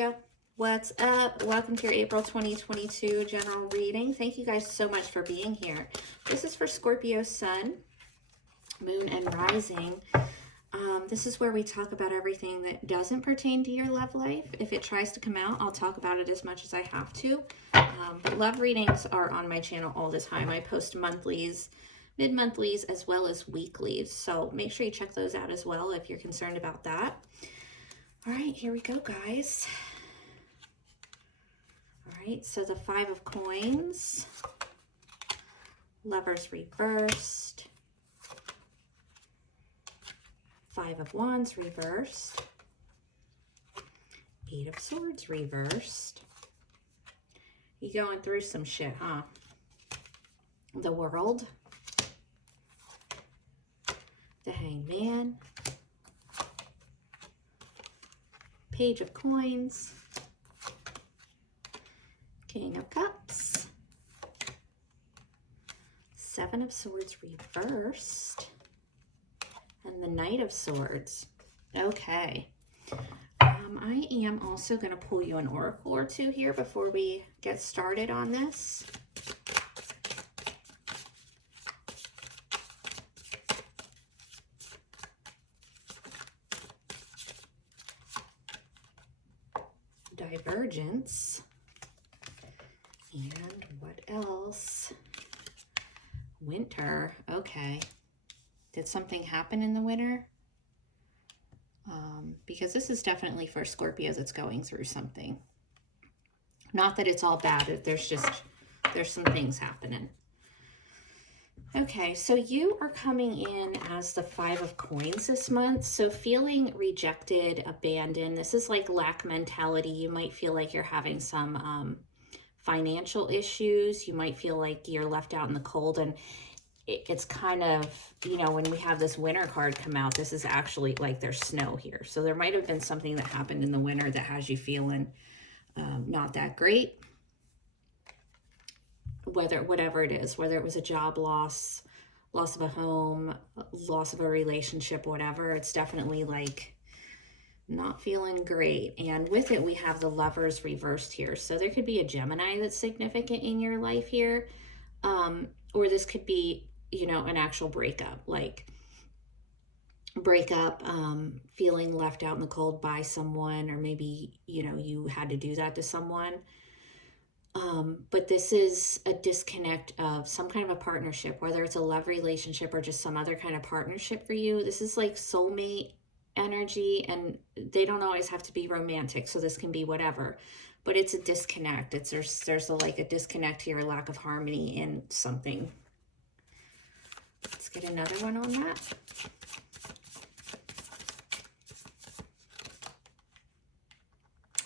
Scorpio, what's up? Welcome to your April 2022 general reading. Thank you guys so much for being here. This is for Scorpio Sun, Moon, and Rising. This is where we talk about everything that doesn't pertain to your love life. If it tries to come out, I'll talk about it as much as I have to. But love readings are on my channel all the time. I post monthlies, mid-monthlies, as well as weeklies. So make sure you check those out as well if you're concerned about that. All right, here we go, guys. All right, so the Five of Coins, Lovers reversed, Five of Wands reversed, Eight of Swords reversed. You going through some shit, huh? The World, the Hanged Man, Page of Coins, King of Cups, Seven of Swords reversed, and the Knight of Swords. Okay. I am also going to pull you an oracle or two here before we get started on this. Divergence. And what else? Winter. Okay. Did something happen in the winter? Because this is definitely for Scorpios that's going through something. Not that it's all bad. There's some things happening. Okay, so you are coming in as the Five of Coins this month. So feeling rejected, abandoned. This is like lack mentality. You might feel like you're having some financial issues. You might feel like you're left out in the cold, and it's kind of, you know, when we have this winter card come out, this is actually like there's snow here. So there might have been something that happened in the winter that has you feeling not that great. Whatever it is, whether it was a job loss, loss of a home, loss of a relationship, whatever, it's definitely like not feeling great. And with it, we have the Lovers reversed here. So there could be a Gemini that's significant in your life here. Or this could be, you know, an actual breakup, like feeling left out in the cold by someone, or maybe, you know, you had to do that to someone. But this is a disconnect of some kind of a partnership, whether it's a love relationship or just some other kind of partnership for you. This is like soulmate energy, and they don't always have to be romantic. So this can be whatever, but it's a disconnect. There's like a disconnect here, a lack of harmony in something. Let's get another one on that.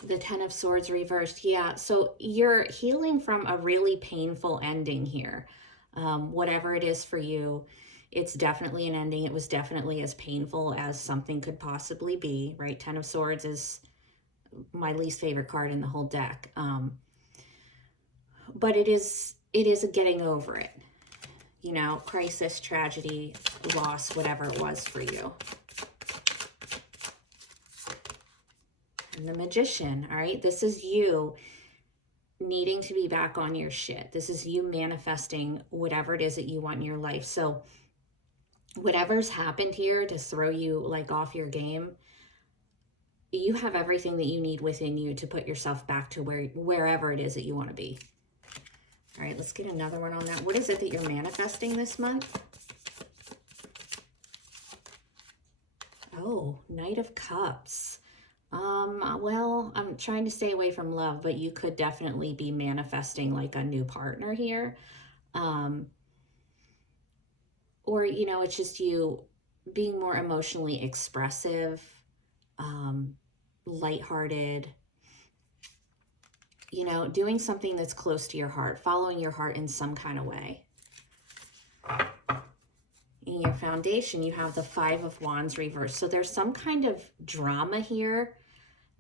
The Ten of Swords reversed. Yeah, so you're healing from a really painful ending here. Whatever it is for you, it's definitely an ending. It was definitely as painful as something could possibly be, right? Ten of Swords is my least favorite card in the whole deck. But it is a getting over it. You know, crisis, tragedy, loss, whatever it was for you. And the Magician, all right? This is you needing to be back on your shit. This is you manifesting whatever it is that you want in your life. So whatever's happened here to throw you like off your game, you have everything that you need within you to put yourself back to wherever it is that you want to be. All right, let's get another one on that. What is it that you're manifesting this month? Oh, Knight of Cups. Well, I'm trying to stay away from love, but you could definitely be manifesting like a new partner here. Or, you know, it's just you being more emotionally expressive, lighthearted, you know, doing something that's close to your heart, following your heart in some kind of way. In your foundation, you have the Five of Wands reversed. So there's some kind of drama here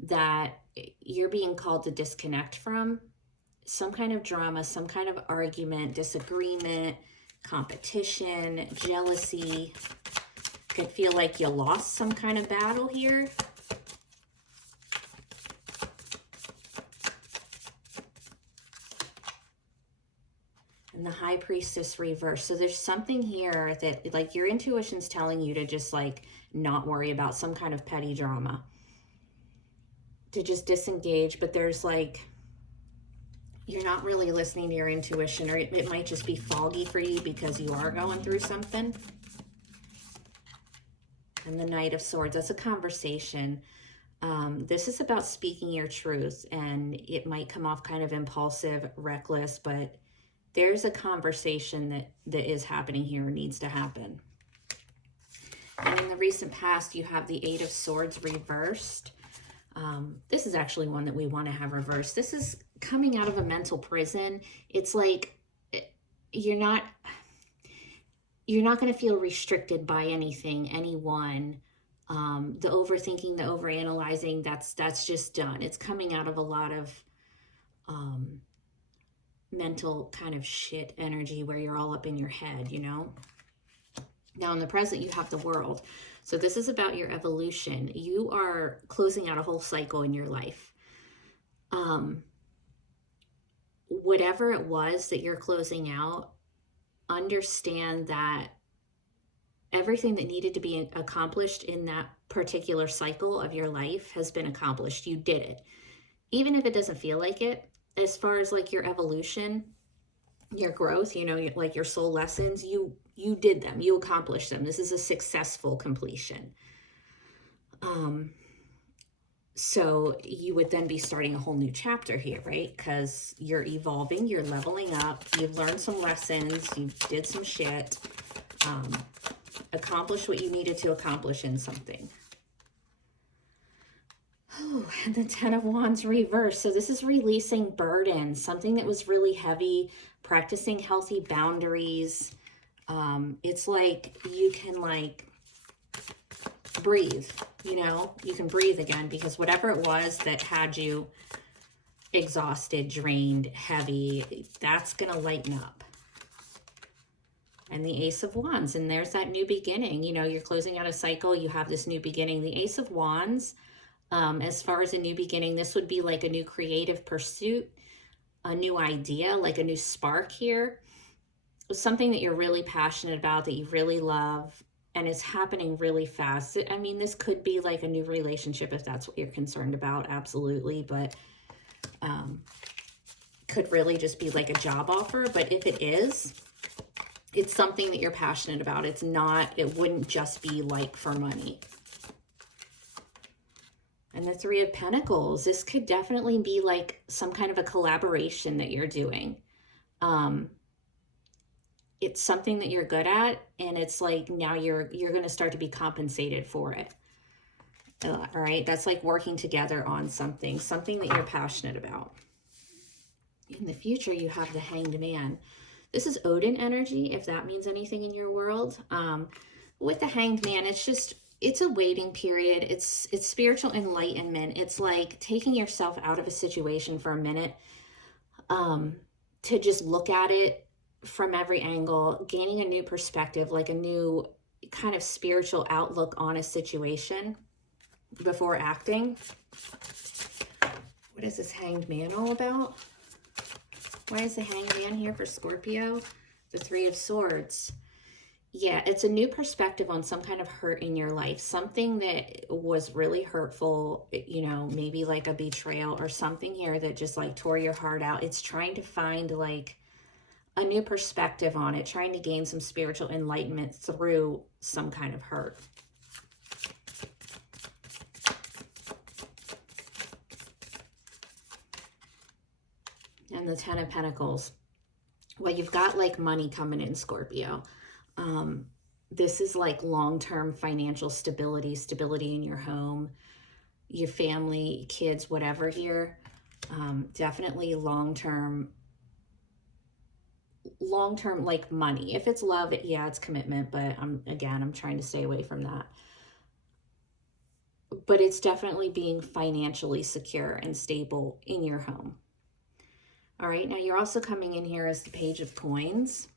that you're being called to disconnect from. Some kind of drama, some kind of argument, disagreement, competition, jealousy. Could feel like you lost some kind of battle here. And the High Priestess reverse. So there's something here that like your intuition's telling you to just like not worry about some kind of petty drama, to just disengage. But there's like, you're not really listening to your intuition, or it might just be foggy for you because you are going through something. And the Knight of Swords, that's a conversation. This is about speaking your truth, and it might come off kind of impulsive, reckless, but there's a conversation that is happening here, needs to happen. And in the recent past, you have the Eight of Swords reversed. This is actually one that we want to have reversed. This is coming out of a mental prison. It's like you're not going to feel restricted by anything, anyone. The overthinking, the overanalyzing, that's just done. It's coming out of a lot of mental kind of shit energy where you're all up in your head, you know? Now in the present, you have the World. So this is about your evolution. You are closing out a whole cycle in your life. Whatever it was that you're closing out, understand that everything that needed to be accomplished in that particular cycle of your life has been accomplished. You did it. Even if it doesn't feel like it, as far as like your evolution, your growth, you know, like your soul lessons, you did them, you accomplished them. This is a successful completion. So you would then be starting a whole new chapter here, right? Because you're evolving, you're leveling up, you've learned some lessons, you did some shit, accomplished what you needed to accomplish in something. Oh, and the Ten of Wands reverse. So this is releasing burden, something that was really heavy, practicing healthy boundaries. It's like you can like breathe, you know, you can breathe again, because whatever it was that had you exhausted, drained, heavy, that's going to lighten up. And the Ace of Wands, and there's that new beginning. You know, you're closing out a cycle, you have this new beginning. The Ace of Wands, as far as a new beginning, this would be like a new creative pursuit, a new idea, like a new spark here. Something that you're really passionate about, that you really love, and it's happening really fast. I mean, this could be like a new relationship if that's what you're concerned about, absolutely, but could really just be like a job offer. But if it is, it's something that you're passionate about. It's not, it wouldn't just be like for money. And the Three of Pentacles, this could definitely be like some kind of a collaboration that you're doing. It's something that you're good at, and it's like now you're going to start to be compensated for it. All right, that's like working together on something that you're passionate about. In the future, you have the Hanged Man. This is Odin energy, if that means anything in your world. With the Hanged Man, it's a waiting period. It's spiritual enlightenment. It's like taking yourself out of a situation for a minute, to just look at it from every angle, gaining a new perspective, like a new kind of spiritual outlook on a situation before acting. What is this Hanged Man all about? Why is the Hanged Man here for Scorpio? The Three of Swords. Yeah, it's a new perspective on some kind of hurt in your life. Something that was really hurtful, you know, maybe like a betrayal or something here that just like tore your heart out. It's trying to find like a new perspective on it, trying to gain some spiritual enlightenment through some kind of hurt. And the Ten of Pentacles. Well, you've got like money coming in, Scorpio. This is like long-term financial stability in your home, your family, kids, whatever here. Definitely long-term like money. If it's love, yeah, it's commitment, but I'm trying to stay away from that. But it's definitely being financially secure and stable in your home. All right, now you're also coming in here as the Page of Coins.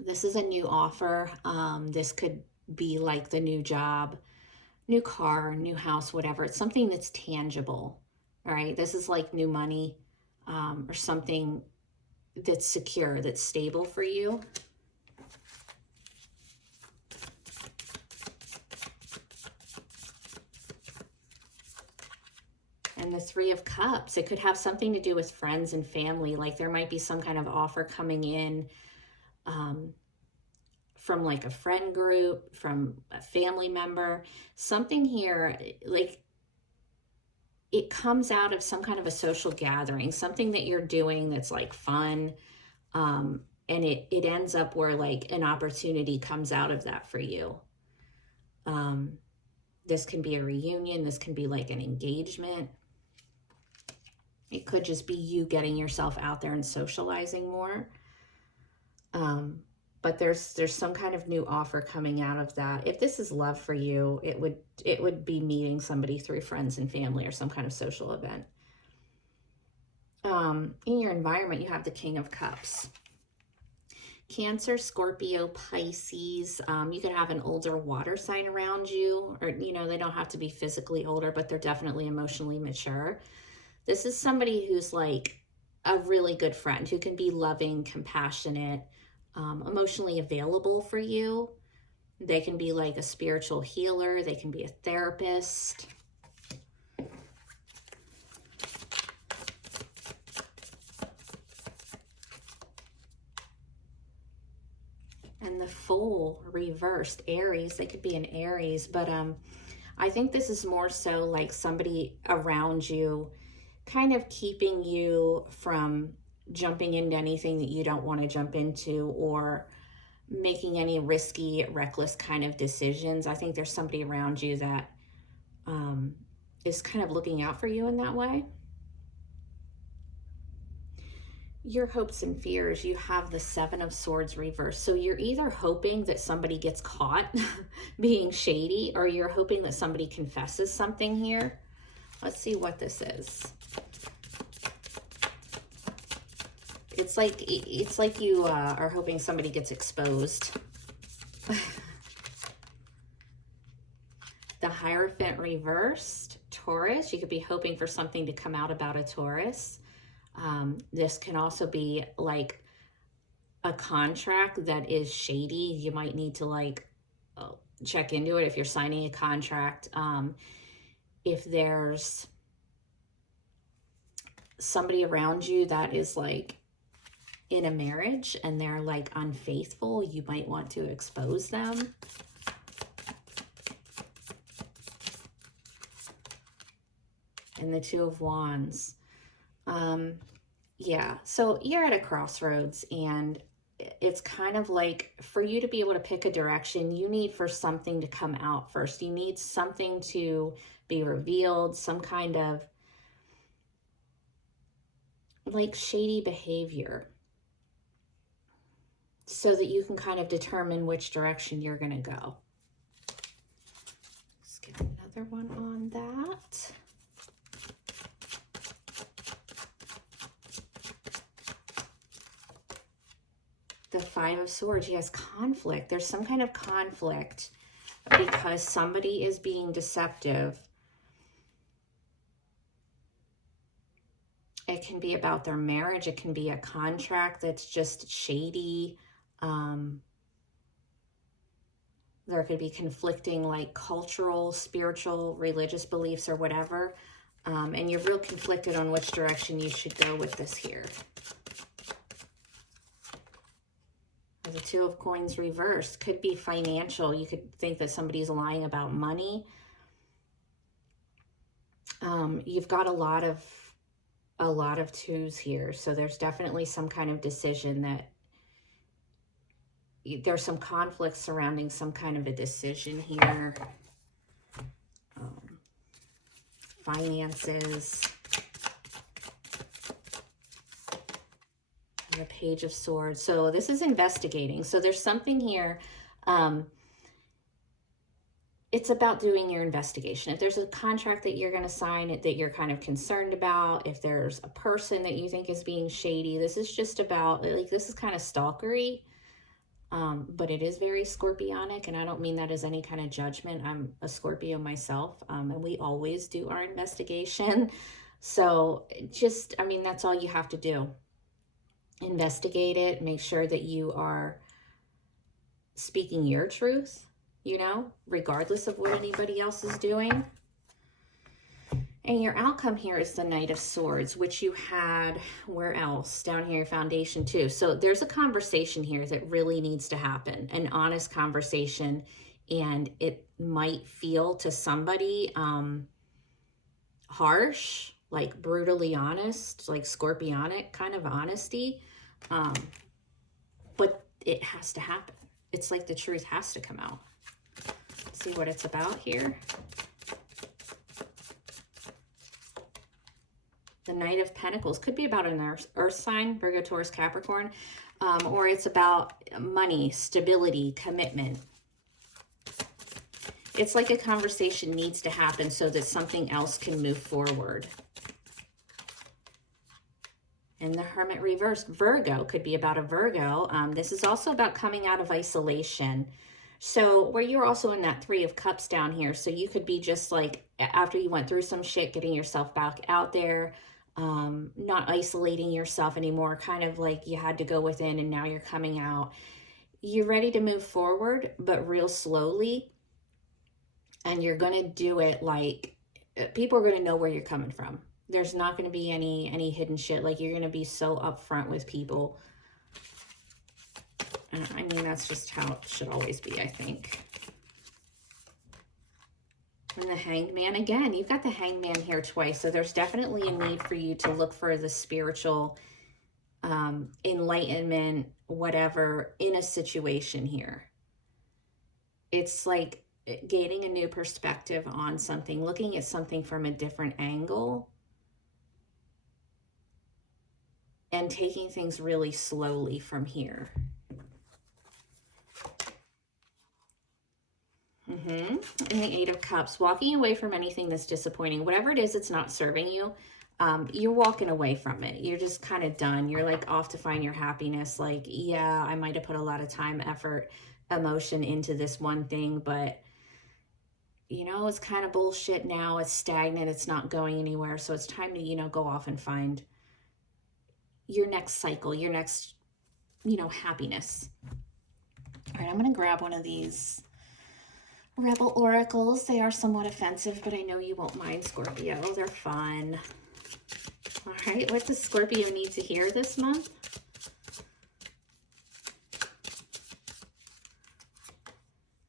This is a new offer. This could be like the new job, new car, new house, whatever. It's something that's tangible. All right, this is like new money, or something that's secure, that's stable for you. And the Three of Cups, it could have something to do with friends and family. Like there might be some kind of offer coming in from like a friend group, from a family member, something here, like it comes out of some kind of a social gathering, something that you're doing that's like fun. And it ends up where like an opportunity comes out of that for you. This can be a reunion. This can be like an engagement. It could just be you getting yourself out there and socializing more. But there's some kind of new offer coming out of that. If this is love for you, it would be meeting somebody through friends and family or some kind of social event. In your environment, you have the King of Cups. Cancer, Scorpio, Pisces. You could have an older water sign around you, or, you know, they don't have to be physically older, but they're definitely emotionally mature. This is somebody who's like a really good friend, who can be loving, compassionate, emotionally available for you. They can be like a spiritual healer. They can be a therapist. And the Fool reversed, Aries. They could be an Aries, but I think this is more so like somebody around you kind of keeping you from jumping into anything that you don't want to jump into, or making any risky, reckless kind of decisions. I think there's somebody around you that is kind of looking out for you in that way. Your hopes and fears, you have the Seven of Swords reversed. So you're either hoping that somebody gets caught being shady, or you're hoping that somebody confesses something here. Let's see what this is. It's like you are hoping somebody gets exposed. The Hierophant reversed, Taurus. You could be hoping for something to come out about a Taurus. This can also be like a contract that is shady. You might need to like check into it if you're signing a contract. If there's somebody around you that is like in a marriage and they're like unfaithful, you might want to expose them. And the Two of Wands. Yeah, so you're at a crossroads, and it's kind of like for you to be able to pick a direction, you need for something to come out first. You need something to be revealed, some kind of like shady behavior, so that you can kind of determine which direction you're going to go. Let's get another one on that. The Five of Swords, yes, conflict. There's some kind of conflict because somebody is being deceptive. It can be about their marriage. It can be a contract that's just shady. There could be conflicting like cultural, spiritual, religious beliefs or whatever. And you're real conflicted on which direction you should go with this here. The Two of Coins reversed. Could be financial. You could think that somebody's lying about money. You've got a lot of twos here. So there's definitely some kind of decision that there's some conflict surrounding some kind of a decision here. Finances. The Page of Swords. So this is investigating. So there's something here. It's about doing your investigation. If there's a contract that you're going to sign, that you're kind of concerned about, if there's a person that you think is being shady, this is just about, like, this is kind of stalkery, but it is very Scorpionic, and I don't mean that as any kind of judgment. I'm a Scorpio myself, and we always do our investigation. So just, I mean, that's all you have to do. investigate it. Make sure that you are speaking your truth, you know, regardless of what anybody else is doing. And your outcome here is the Knight of Swords, which you had, where else? Down here, foundation too. So there's a conversation here that really needs to happen, an honest conversation. And it might feel to somebody harsh, like brutally honest, like scorpionic kind of honesty. But it has to happen. It's like the truth has to come out. Let's see what it's about here. The Knight of Pentacles could be about an earth sign, Virgo, Taurus, Capricorn, or it's about money, stability, commitment. It's like a conversation needs to happen so that something else can move forward. And the Hermit reversed, Virgo, could be about a Virgo. This is also about coming out of isolation. So where you're also in that Three of Cups down here. So you could be just like, after you went through some shit, getting yourself back out there, not isolating yourself anymore, kind of like you had to go within and now you're coming out. You're ready to move forward, but real slowly. And you're going to do it like, people are going to know where you're coming from. There's not going to be any hidden shit. Like, you're going to be so upfront with people. I mean, that's just how it should always be, I think. And the Hanged Man, again, you've got the Hanged Man here twice. So there's definitely a need for you to look for the spiritual enlightenment, whatever, in a situation here. It's like gaining a new perspective on something, looking at something from a different angle, and taking things really slowly from here. And the Eight of Cups, walking away from anything that's disappointing. Whatever it is that's not serving you, you're walking away from it. You're just kind of done. You're like off to find your happiness. Like, yeah, I might have put a lot of time, effort, emotion into this one thing, but you know, it's kind of bullshit now. It's stagnant. It's not going anywhere. So it's time to, you know, go off and find your next cycle, your next, you know, happiness. All right, I'm going to grab one of these Rebel Oracles. They are somewhat offensive, but I know you won't mind, Scorpio. They're fun. All right, what does Scorpio need to hear this month?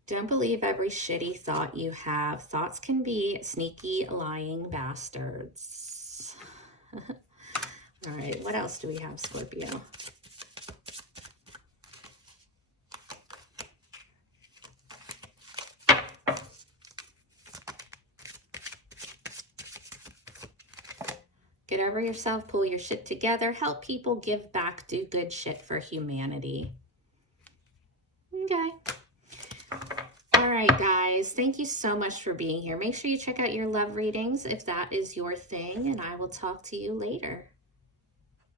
Don't believe every shitty thought you have. Thoughts can be sneaky, lying bastards. All right, what else do we have, Scorpio? Get over yourself, pull your shit together, help people, give back, do good shit for humanity. Okay. All right, guys, thank you so much for being here. Make sure you check out your love readings if that is your thing, and I will talk to you later.